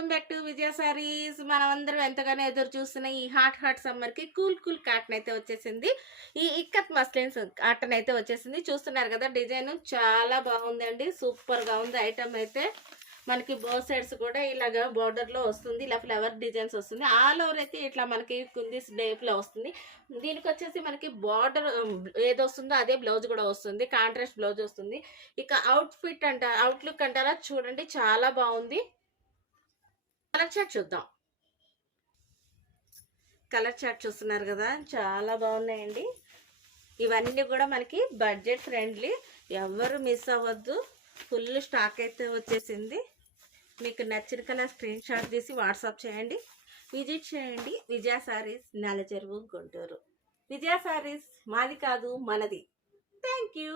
Welcome back to విజయ సారీస్. మనమందరం ఎంతగానో ఎదురు చూస్తున్న ఈ హాట్ సమ్మర్ కి కూల్ కాటన్ అయితే వచ్చేసింది. ఈ ఇక్కత్ మస్లిన్స్ కాటన్ అయితే వచ్చేసింది. చూస్తున్నారు కదా, డిజైన్ చాలా బాగుందండి, సూపర్ గా ఉంది. ఐటమ్ అయితే మనకి బోత్ సైడ్స్ కూడా ఇలాగా బోర్డర్ లో వస్తుంది, ఇలా ఫ్లవర్ డిజైన్స్ వస్తుంది. ఆల్ ఓవర్ అయితే ఇట్లా మనకి కుందీస్ డేప్ లో వస్తుంది. దీనికి వచ్చేసి మనకి బార్డర్ ఏది వస్తుందో అదే బ్లౌజ్ కూడా వస్తుంది, కాంట్రాస్ట్ బ్లౌజ్ వస్తుంది. ఇక అవుట్ ఫిట్ అవుట్లుక్ అంటారా, చూడండి చాలా బాగుంది. కలర్ చార్ట్ చూద్దాం. కలర్ చార్ట్ చూస్తున్నారు కదా, చాలా బాగున్నాయండి. ఇవన్నీ కూడా మనకి బడ్జెట్ ఫ్రెండ్లీ, ఎవరు మిస్ అవ్వద్దు. ఫుల్ స్టాక్ అయితే వచ్చేసింది. మీకు నచ్చిన కలర్ స్క్రీన్ షాట్ తీసి వాట్సాప్ చేయండి, విజిట్ చేయండి. విజయ సారీస్, నెలచెరువు, గుంటూరు. విజయ సారీస్ మాది కాదు, మనది. Thank you.